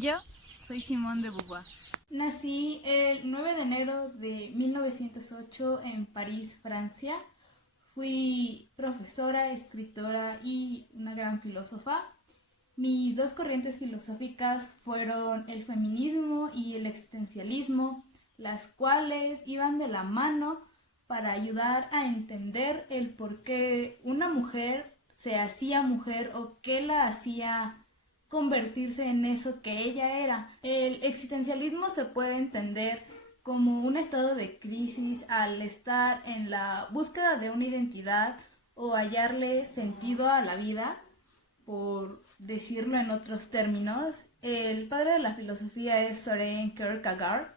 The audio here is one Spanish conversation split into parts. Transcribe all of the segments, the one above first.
Yo soy Simone de Beauvoir. Nací el 9 de enero de 1908 en París, Francia. Fui profesora, escritora y una gran filósofa. Mis dos corrientes filosóficas fueron el feminismo y el existencialismo, las cuales iban de la mano para ayudar a entender el por qué una mujer se hacía mujer o qué la hacía convertirse en eso que ella era. El existencialismo se puede entender como un estado de crisis al estar en la búsqueda de una identidad o hallarle sentido a la vida, por decirlo en otros términos. El padre de la filosofía es Søren Kierkegaard,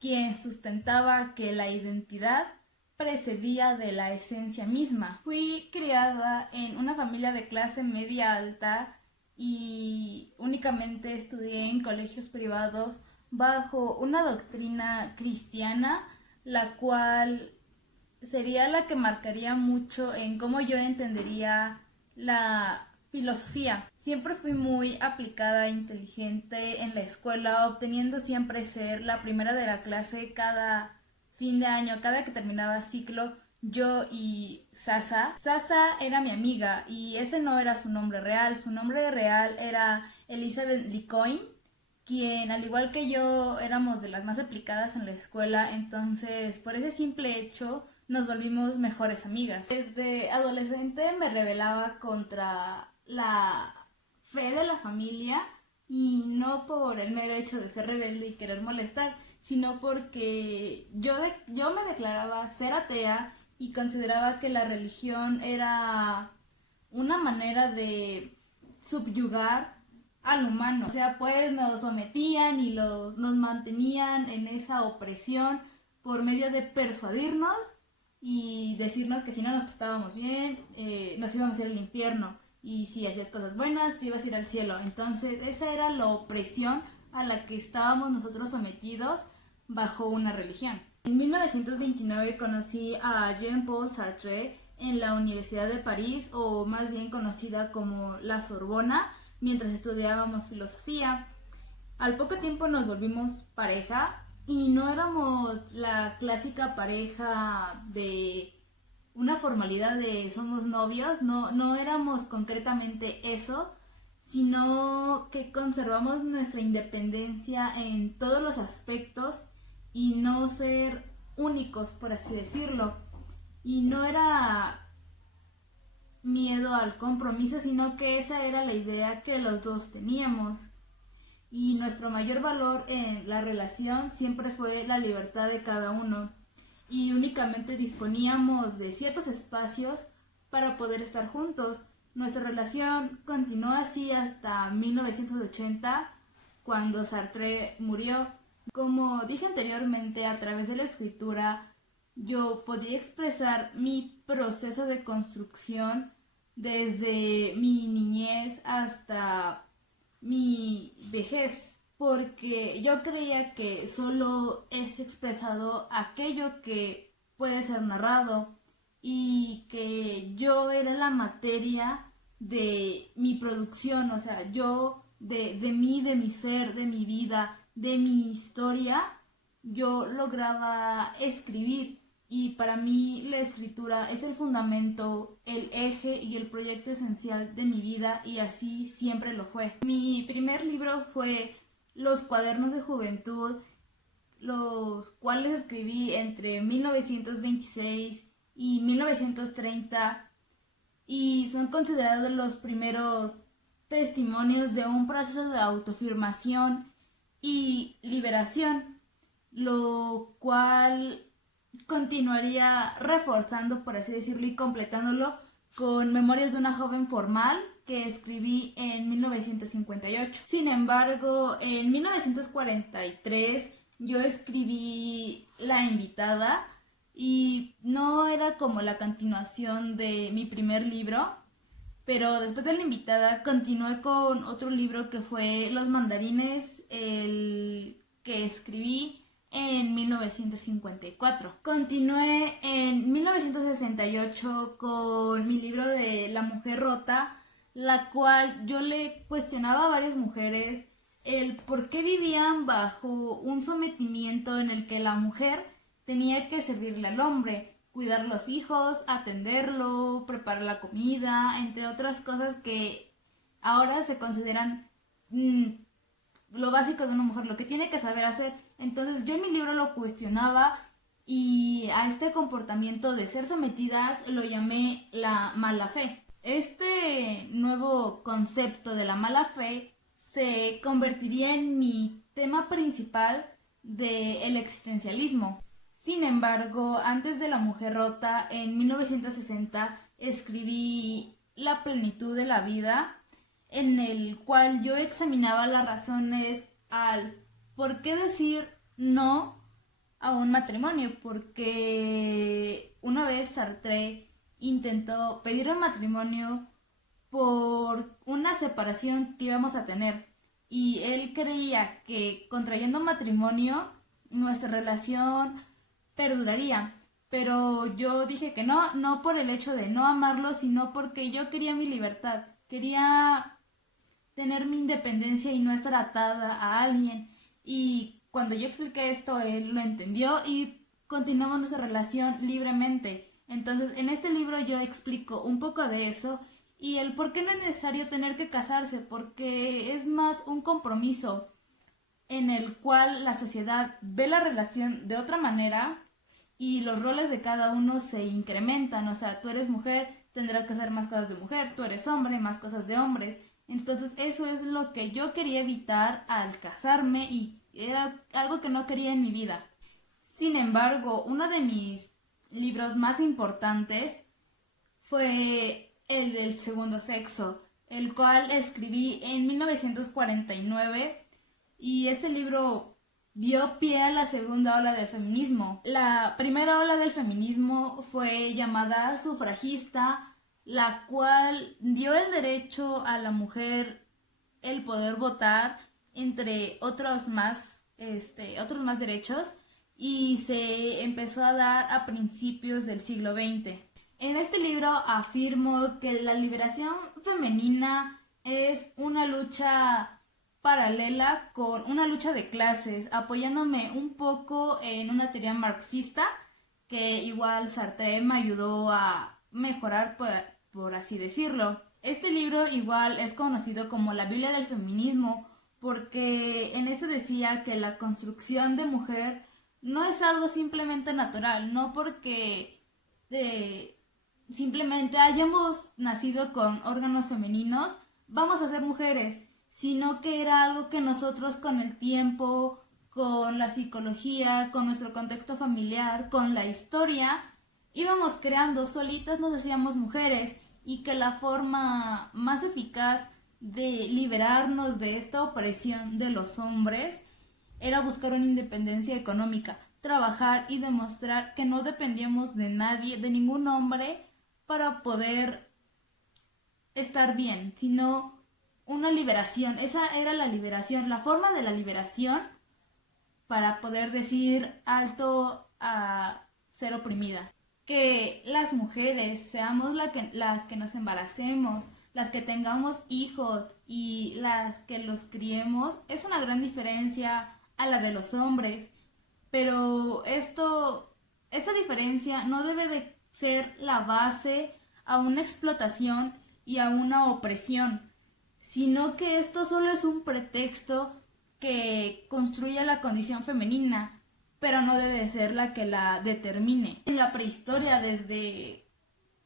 quien sustentaba que la identidad precedía de la esencia misma. Fui criada en una familia de clase media alta y únicamente estudié en colegios privados bajo una doctrina cristiana, la cual sería la que marcaría mucho en cómo yo entendería la filosofía. Siempre fui muy aplicada e inteligente en la escuela, obteniendo siempre ser la primera de la clase cada fin de año, cada que terminaba ciclo. Yo y Sasa. Sasa era mi amiga y ese no era su nombre real. Su nombre real era Elizabeth Lecoin, quien al igual que yo éramos de las más aplicadas en la escuela, entonces por ese simple hecho nos volvimos mejores amigas. Desde adolescente me rebelaba contra la fe de la familia, y no por el mero hecho de ser rebelde y querer molestar, sino porque yo me declaraba ser atea y consideraba que la religión era una manera de subyugar al humano. O sea, pues nos sometían y nos mantenían en esa opresión por medio de persuadirnos y decirnos que si no nos portábamos bien, nos íbamos a ir al infierno. Y si hacías cosas buenas, te ibas a ir al cielo. Entonces, esa era la opresión a la que estábamos nosotros sometidos bajo una religión. En 1929 conocí a Jean-Paul Sartre en la Universidad de París, o más bien conocida como la Sorbona, mientras estudiábamos filosofía. Al poco tiempo nos volvimos pareja y no éramos la clásica pareja de una formalidad de somos novios, no éramos concretamente eso, sino que conservamos nuestra independencia en todos los aspectos y no ser únicos, por así decirlo. Y no era miedo al compromiso, sino que esa era la idea que los dos teníamos. Y nuestro mayor valor en la relación siempre fue la libertad de cada uno. Y únicamente disponíamos de ciertos espacios para poder estar juntos. Nuestra relación continuó así hasta 1980, cuando Sartre murió. Como dije anteriormente, a través de la escritura yo podía expresar mi proceso de construcción desde mi niñez hasta mi vejez, porque yo creía que solo es expresado aquello que puede ser narrado y que yo era la materia de mi producción, o sea, yo de mí, de mi ser, de mi vida, de mi historia, yo lograba escribir. Y para mí la escritura es el fundamento, el eje y el proyecto esencial de mi vida, y así siempre lo fue. Mi primer libro fue Los Cuadernos de Juventud, los cuales escribí entre 1926 y 1930, y son considerados los primeros testimonios de un proceso de autoafirmación y liberación, lo cual continuaría reforzando, por así decirlo, y completándolo con Memorias de una joven formal, que escribí en 1958. Sin embargo, en 1943 yo escribí La Invitada, y no era como la continuación de mi primer libro, pero después de La Invitada continué con otro libro que fue Los Mandarines, el que escribí en 1954. Continué en 1968 con mi libro de La Mujer Rota, la cual yo le cuestionaba a varias mujeres el por qué vivían bajo un sometimiento en el que la mujer tenía que servirle al hombre, cuidar los hijos, atenderlo, preparar la comida, entre otras cosas que ahora se consideran lo básico de una mujer, lo que tiene que saber hacer. Entonces yo en mi libro lo cuestionaba y a este comportamiento de ser sometidas lo llamé la mala fe. Este nuevo concepto de la mala fe se convertiría en mi tema principal del existencialismo. Sin embargo, antes de La mujer rota, en 1960, escribí La plenitud de la vida, en el cual yo examinaba las razones al por qué decir no a un matrimonio, porque una vez Sartre intentó pedir un matrimonio por una separación que íbamos a tener y él creía que contrayendo matrimonio nuestra relación perduraría, pero yo dije que no, no por el hecho de no amarlo, sino porque yo quería mi libertad, quería tener mi independencia y no estar atada a alguien. Y cuando yo expliqué esto, él lo entendió y continuamos nuestra relación libremente. Entonces, en este libro yo explico un poco de eso y el por qué no es necesario tener que casarse, porque es más un compromiso en el cual la sociedad ve la relación de otra manera y los roles de cada uno se incrementan. O sea, tú eres mujer, tendrás que hacer más cosas de mujer, tú eres hombre, más cosas de hombres. Entonces eso es lo que yo quería evitar al casarme y era algo que no quería en mi vida. Sin embargo, uno de mis libros más importantes fue el del segundo sexo, el cual escribí en 1949 y este libro dio pie a la segunda ola del feminismo. La primera ola del feminismo fue llamada sufragista, la cual dio el derecho a la mujer el poder votar, entre otros más derechos, y se empezó a dar a principios del siglo XX. En este libro afirmo que la liberación femenina es una lucha paralela con una lucha de clases, apoyándome un poco en una teoría marxista que igual Sartre me ayudó a mejorar, por así decirlo. Este libro igual es conocido como la Biblia del feminismo porque en este decía que la construcción de mujer no es algo simplemente natural, no porque simplemente hayamos nacido con órganos femeninos, vamos a ser mujeres, sino que era algo que nosotros con el tiempo, con la psicología, con nuestro contexto familiar, con la historia, íbamos creando, solitas nos hacíamos mujeres y que la forma más eficaz de liberarnos de esta opresión de los hombres era buscar una independencia económica, trabajar y demostrar que no dependíamos de nadie, de ningún hombre para poder estar bien, sino una liberación. Esa era la liberación, la forma de la liberación para poder decir alto a ser oprimida. Que las mujeres seamos las que nos embaracemos, las que tengamos hijos y las que los criemos, es una gran diferencia a la de los hombres. Pero esta diferencia no debe de ser la base a una explotación y a una opresión, sino que esto solo es un pretexto que construye la condición femenina, pero no debe de ser la que la determine. En la prehistoria, desde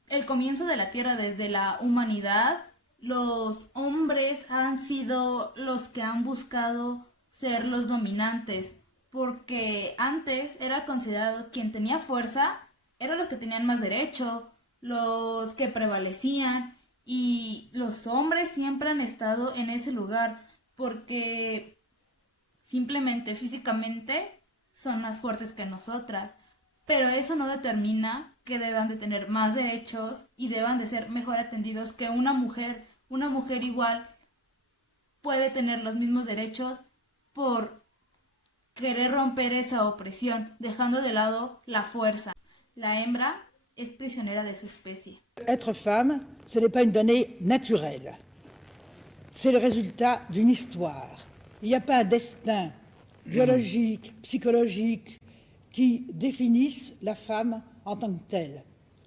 el comienzo de la Tierra, desde la humanidad, los hombres han sido los que han buscado ser los dominantes, porque antes era considerado quien tenía fuerza, eran los que tenían más derecho, los que prevalecían, y los hombres siempre han estado en ese lugar, porque simplemente físicamente son más fuertes que nosotras, pero eso no determina que deban de tener más derechos y deban de ser mejor atendidos que una mujer. Una mujer igual puede tener los mismos derechos por querer romper esa opresión, dejando de lado la fuerza. La hembra es prisionera de su especie. Être femme, ce n'est pas une donnée naturelle. C'est le résultat d'une histoire Il n'y a pas un destin biologique, psychologique, qui définisse la femme en tant que telle.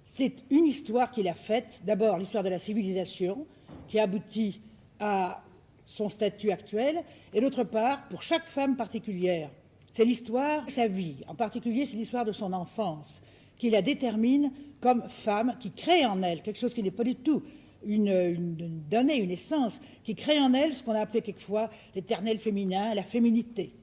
C'est une histoire qu'il a faite, d'abord l'histoire de la civilisation, qui aboutit à son statut actuel, et d'autre part, pour chaque femme particulière, c'est l'histoire de sa vie, en particulier c'est l'histoire de son enfance, qui la détermine comme femme, qui crée en elle quelque chose qui n'est pas du tout une donnée, une essence, qui crée en elle ce qu'on a appelé quelquefois l'éternel féminin, la féminité.